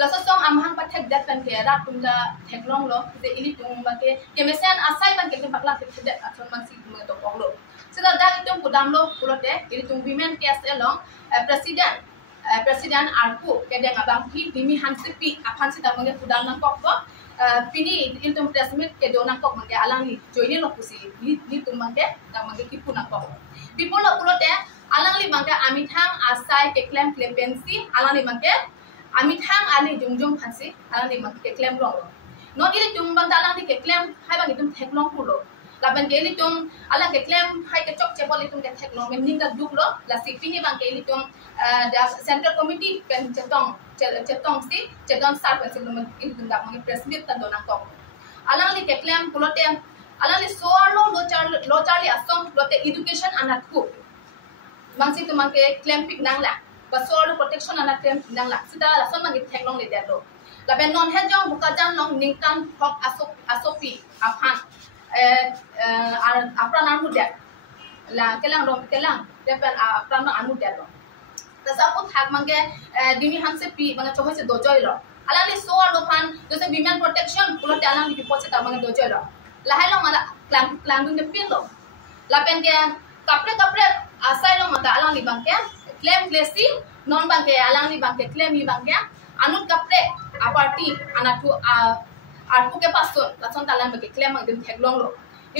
laso song amhang pathek dat kan ke rat tumla theklong lo je ili tung ba ke kemesen asai ban ke bakla ke dat aton man si tum to ponglo sida da tum kudam lo pulote ili tung women ke along president arku ke deng abang ki dimi hansipi aphan sida mangi kudam nang kok bo pini il tum presmit ke dona kok mangi alang ni joine lo pusi li tum mangi ta mangi ki puna kok people lo pulote alang li mangi amithang asai ke claim pensi alang li mangi amithang ali jungjung phansi alang ni mak ke claim rong no ili tum bang alang ni ke claim hai bang itum theklong pulo laban ke ili tum alang ke claim hai ke chok chebol itum ke theklong men ninga duklo la sipi ni bang ke ili tum the central committee kan chetong sar kan silum ili tum dak mang president tan dona kok alang ni ke claim pulo te alang ni soarlo lo charli asong lote education anatku mangsi tum mang ke claim pik nang la basol protection ana tem nang la sida la son mangi theklong le delo la ben non hejong buka jang long ningkan hok asopi aphan apran anu de la kelang depan apran anu de lo ta sapu thak mangi dimi hanse pi manga chohoi se dojoi lo ala li so lo phan jose women protection pulo te alang li poche ta mangi dojoi lo la hai lo mala klang dun de pin lo la ben ke kapre asai lo mata alang li bang ke claim plesi non bangke alang ni bangke claim ni bangke anut kapre aparti anatu arpu ke pason lason talan bangke claim mang dim theklong lo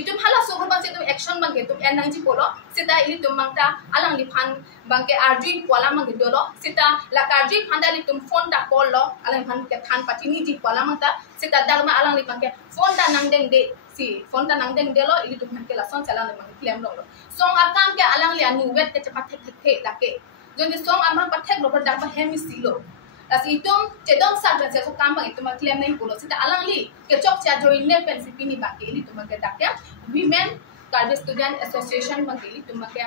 itum hala sugru bangse tum action bangke tum energy polo sita ili tum mangta alang li phan bangke arji pola mang dolo sita la karji phanda li tum phone ta call lo alang phan ke than patini ji pola mangta sita dalma alang li bangke phone ta nang deng de si phone ta nang deng de lo ili tum ke lason chalang le mang claim lo song akam ke alang li anu wet ke chapat thek lake jadi song amang pathek lo dak ba hemi silo as itum cedong sa ben se so kam bang itum claim nei pulo sita alang li ke chok cha join ne pen sipini ba ke li tum ke dakya women Cardiff student association bang ke li tum ke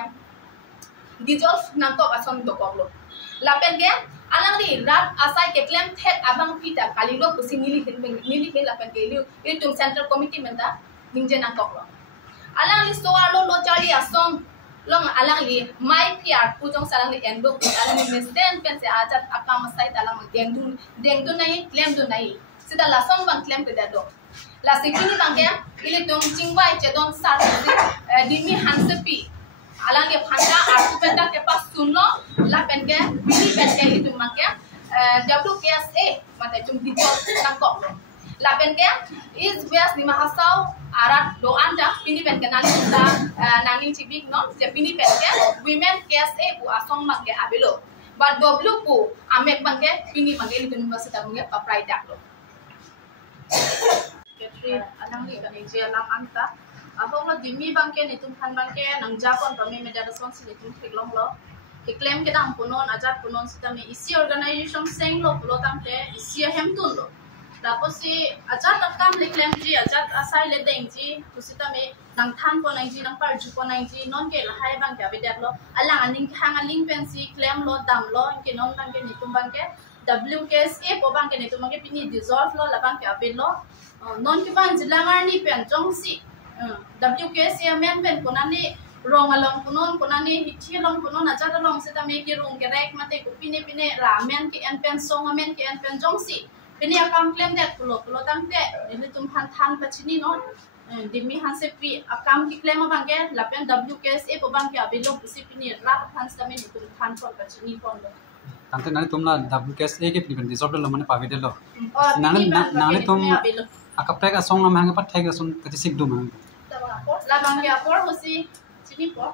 dissolve nang ko ason do ko lo la pen ke alang li rat asai ke claim thek abang pita kali lo kusi nili hin la pen ke li tum central committee menta ningje nang ko lo alang li so lo chali asong long alang li mai piar pujong salang li endo alang li mesden pen se ajat apa masai talang dengdu nai claim du nai sida la song bang claim ke dado la sikini bang ke ili tum chingwai chedon sar dimi hansepi alang li phanda artu penda ke pas sunlo la pen ke bini pen ke ili tum ke WKSA mate tum dito nang kok lo la pen ke is west di mahasau arat do anda pini pen kenali kita nanging cibik non je pini pen ke women KSA bu asong mak ke abelo but w ku amek bang ke pini manggil university bang ke paprai dak lo ketri anang ni kan je alam anta ahong lo dimi bang ke ni tum khan bang ke nang japon pami meda response ni tum thiklong lo ke claim ke dang punon ajat punon sitami isi organization seng lo pulo tam te isi hem tun lo tapos si ajat akam le claim ji ajat asai le deng ji kusita me nang than ko nang ji nang par ju ko nang ji non ke la hai bang ka bedak lo alang aning hang aling pen si claim lo dam lo ke non bang ke nitum bang ke WKSA ko bang ke nitum bang ke pini dissolve lo la bang ke abel lo non ke bang jilangar ni pen jong si WKSA men pen ko nani rong along kunon kunani hithi long kunon ajat long sita me ki rong ke rek mate ko pine ramen ke en pen song men ke en pen jong si Pini akam claim that pulo tangte ini tum than pachini no dimi hanse pi akam ki claim bangke lapen WKSA ko bangke abilo kisi pini rat hans tame ni tum than kon pachini kon lo tante nani tumla WKSA ke pini dissolve lo mane pavide lo nani tum akapre ka song am hanga pat thega sun kati sik dum la bangke apor hosi chini po